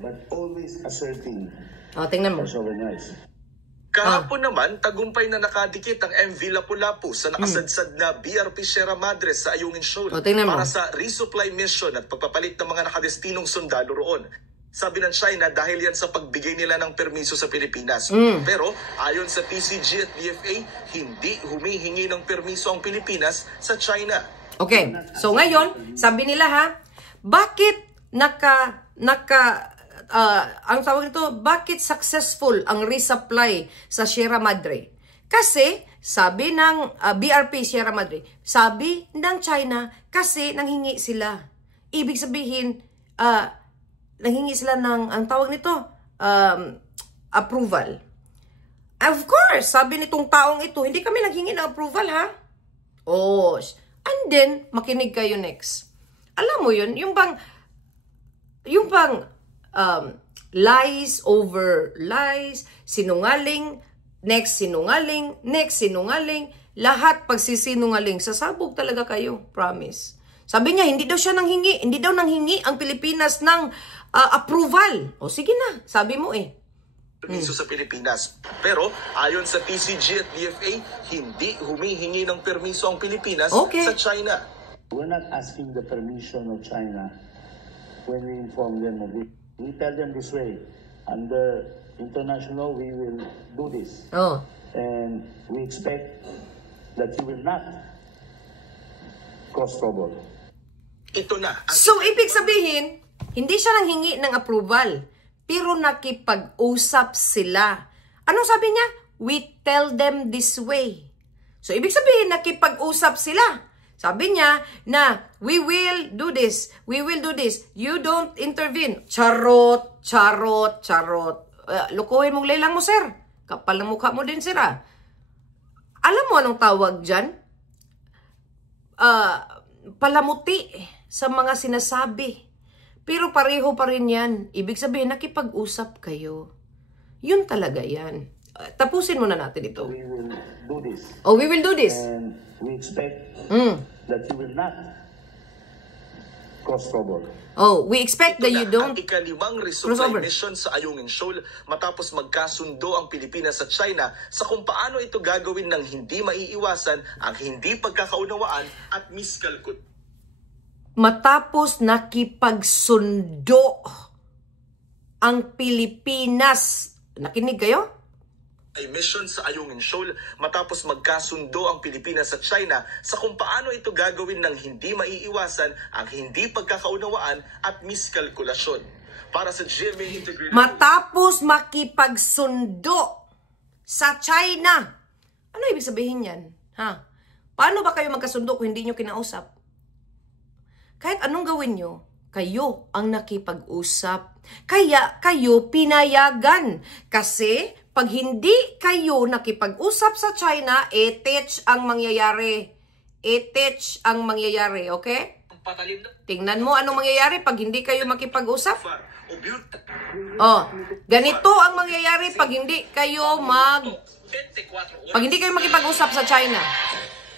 but always asserting tingnan mo. Kahapon naman, tagumpay na nakadikit ang MV Lapu-Lapu sa nakasadsad na BRP Sierra Madre sa Ayungin Shoal para sa resupply mission at pagpapalit ng mga nakadestinong sundalo roon. Sabi ng China dahil yan sa pagbigay nila ng permiso sa Pilipinas. Pero ayon sa PCG at DFA, hindi humihingi ng permiso ang Pilipinas sa China. Okay, so ngayon, sabi nila bakit ang tawag nito, bakit successful ang resupply sa Sierra Madre? Kasi, sabi ng BRP Sierra Madre, sabi ng China, kasi nanghingi sila. Ibig sabihin, nanghingi sila ng, ang tawag nito, approval. Of course, sabi nitong taong ito, hindi kami nanghingi ng approval, and then, makinig kayo next. Alam mo yun, yung bang lies over lies, sinungaling, next sinungaling, lahat pagsisinungaling, sasabog talaga kayo, promise. Sabi niya, hindi daw nanghingi ang Pilipinas ng approval. O sige na, sabi mo Permiso sa Pilipinas. Pero ayon sa PCG at DFA, hindi humihingi ng permiso ang Pilipinas sa China. We're not asking the permission of China when we inform them of it. We tell them this way, under international, we will do this. And we expect that you will not cause trouble. Ito na. So, ibig sabihin, hindi siya nanghingi ng approval, pero nakipag-usap sila. Anong sabi niya? We tell them this way. So, ibig sabihin, nakipag-usap sila. Sabi niya na, we will do this. You don't intervene. Charot. Lukuhin mong lelang mo, sir. Kapal ng mukha mo din, sira. Alam mo anong tawag dyan? Palamuti sa mga sinasabi. Pero pareho pa rin yan. Ibig sabihin, nakipag-usap kayo. Yun talaga yan. Tapusin muna natin ito. We will do this. We will do this. And we expect that you will not cause trouble. We expect that you don't ang ika-5 resupply mission sa Ayungin Shoal matapos magkasundo ang Pilipinas sa China sa kung paano ito gagawin ng hindi maiiwasan ang hindi pagkakaunawaan at miskalkul. Matapos nakipagsundo ang Pilipinas. Nakinig kayo? Ay mission sa Ayungin Shoal matapos magkasundo ang Pilipinas sa China sa kung paano ito gagawin ng hindi maiiwasan ang hindi pagkakaunawaan at miskalkulasyon. Para sa GMA Integrated... Matapos makipagsundo sa China. Ano ibig sabihin yan? Paano ba kayo magkasundo kung hindi nyo kinausap? Kahit anong gawin nyo, kayo ang nakipag-usap. Kaya kayo pinayagan. Kasi pag hindi kayo nakipag-usap sa China, etech ang mangyayari. Okay? Tingnan mo anong mangyayari pag hindi kayo makipag-usap. Ganito ang mangyayari pag hindi kayo makipag-usap sa China.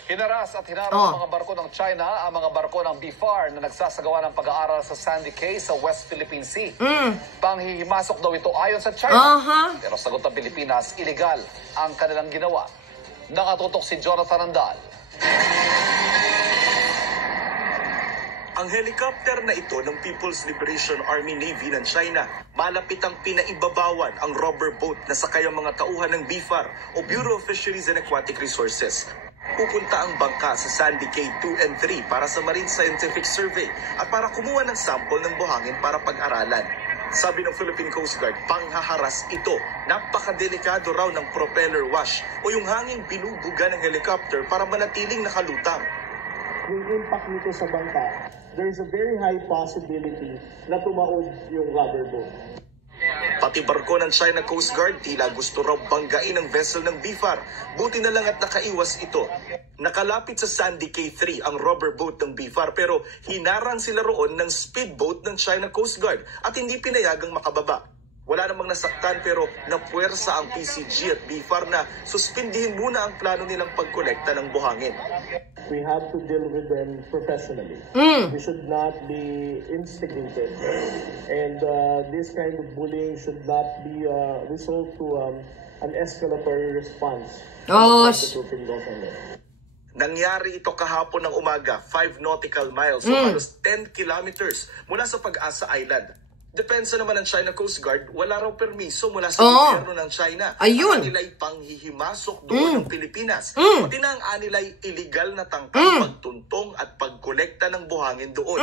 Hinaras at hinarang ng mga barko ng China ang mga barko ng BFAR na nagsasagawa ng pag-aaral sa Sandy Cay sa West Philippine Sea. Panghihimasok daw ito ayon sa China. Pero sagot ng Pilipinas, illegal ang kanilang ginawa. Nakatutok si Jonathan Andal. Ang helicopter na ito ng People's Liberation Army Navy ng China, malapit ang pinaibabawan ang rubber boat na sakay ang mga tauhan ng BFAR o Bureau of Fisheries and Aquatic Resources. Pupunta ang bangka sa Sandy Cay 2 and 3 para sa Marine Scientific Survey at para kumuha ng sample ng buhangin para pag-aralan. Sabi ng Philippine Coast Guard, panghaharas ito. Napakadelikado raw ng propeller wash o yung hanging binubuga ng helicopter para manatiling nakalutang. Yung impact nito sa bangka, there is a very high possibility na tumaob yung rubber boat. Pati barko ng China Coast Guard tila gusto raw banggain ang vessel ng BFAR. Buti na lang at nakaiwas ito. Nakalapit sa Sandy Cay 3 ang rubber boat ng BFAR pero hinarang sila roon ng speedboat ng China Coast Guard at hindi pinayagang makababa. Wala namang nasaktan pero napuwersa ang PCG at BFAR na suspindihin muna ang plano nilang pagkolekta ng buhangin. We have to deal with them professionally. We should not be instigated. And this kind of bullying should not be result to an escalatory response. Nangyari ito kahapon ng umaga, 5 nautical miles o halos 10 kilometers mula sa Pag-asa Island. Depensa naman ng China Coast Guard, wala raw permiso mula sa gobyerno ng China. Ayun. Ang anilay panghihimasok doon ng Pilipinas. Pati na ang anilay illegal na tangkang pagtuntong at pagkolekta ng buhangin doon.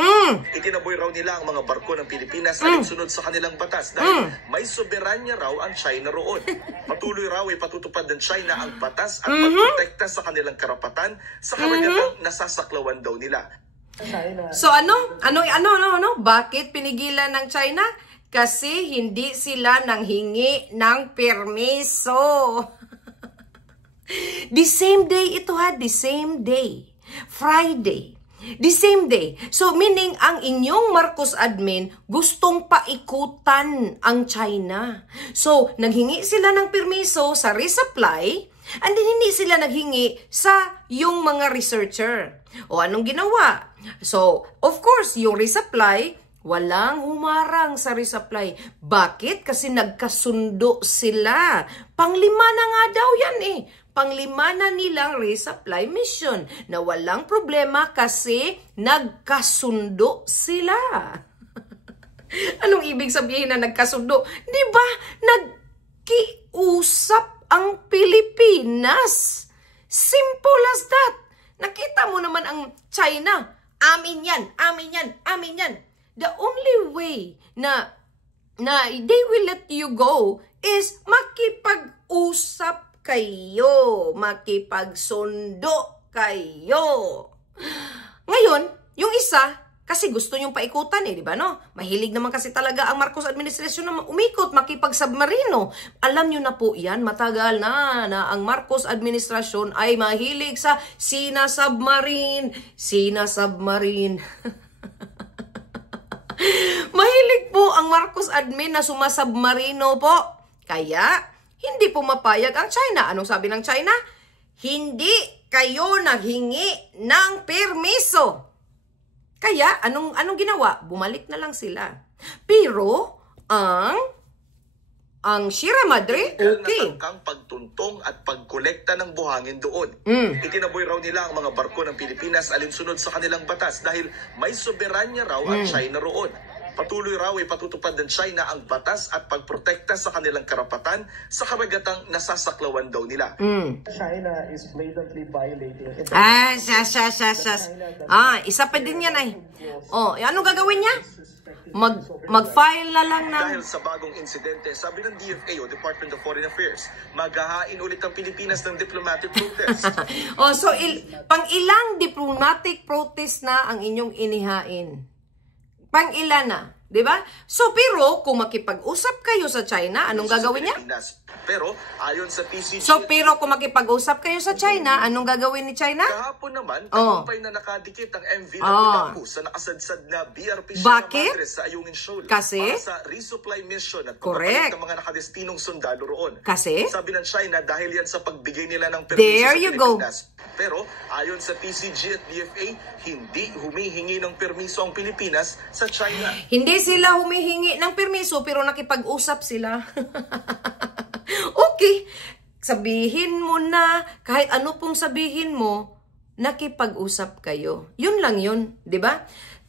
Itinaboy raw nila ang mga barko ng Pilipinas alinsunod sa kanilang batas dahil may soberanya raw ang China roon. Patuloy raw ay patutupad ng China ang batas at pagprotekta sa kanilang karapatan sa karagatan nasasaklawan daw nila. So bakit pinigilan ng China? Kasi hindi sila nanghingi ng permiso. The same day ito the same day. Friday. The same day. So meaning ang inyong Marcos admin gustong paikutan ang China. So naghingi sila ng permiso sa resupply and then hindi sila naghingi sa yung mga researcher. O anong ginawa? So, of course, yung resupply, walang humarang sa resupply. Bakit? Kasi nagkasundo sila. Panglima na nga daw yan Panglima na nilang resupply mission na walang problema kasi nagkasundo sila. Anong ibig sabihin na nagkasundo? Di ba? Nagkiusap ang Pilipinas. Simple as that. Nakita mo naman ang China. Amin yan, amin yan, amin yan. The only way na they will let you go is makipag-usap kayo, makipagsundo kayo. Ngayon, yung isa, kasi gusto nyong paikutan di ba no? Mahilig naman kasi talaga ang Marcos administration na umikot, makipag-submarino. Alam nyo na po yan, matagal na ang Marcos administration ay mahilig sa sinasubmarine. Mahilig po ang Marcos admin na sumasubmarino po. Kaya, hindi pumapayag ang China. Anong sabi ng China? Hindi kayo naghingi ng permiso. Kaya, anong ginawa? Bumalik na lang sila. Pero, ang Sierra Madre, okay. Natangkang pagtuntong at pagkolekta ng buhangin doon. Itinaboy raw nila ang mga barko ng Pilipinas alinsunod sa kanilang batas dahil may soberanya raw ang China roon. Patuloy raw ay patutupad ng China ang batas at pagprotekta sa kanilang karapatan sa karagatang nasasaklawan daw nila. China is blatantly violating. Isa pa din yan anong gagawin niya? Mag-file na lang ng... Dahil sa bagong insidente, sabi ng DFA o Department of Foreign Affairs, maghahain ulit ang Pilipinas ng diplomatic protest. So pang-ilang diplomatic protest na ang inyong inihain? Pang-ilan na, di ba? So, pero, kung makipag-usap kayo sa China, anong gagawin niya? Pero, ayon sa PCG... So, pero kung makipag-usap kayo sa China, anong gagawin ni China? Kahapon naman, tagumpay na nakadikit ang MV na Bulaco sa nakasadsad na BRP Sierra Madre sa Ayungin Shoal. Kasi? Para sa resupply mission at pagpapalit ng mga nakadestinong sundalo roon. Kasi? Sabi ng China, dahil yan sa pagbigay nila ng permiso sa Pilipinas. Pero, ayon sa PCG at DFA, hindi humihingi ng permiso ang Pilipinas sa China. Hindi sila humihingi ng permiso, pero nakipag-usap sila. Okay, sabihin mo na, kahit ano pong sabihin mo, nakipag-usap kayo. Yun lang yun, di ba?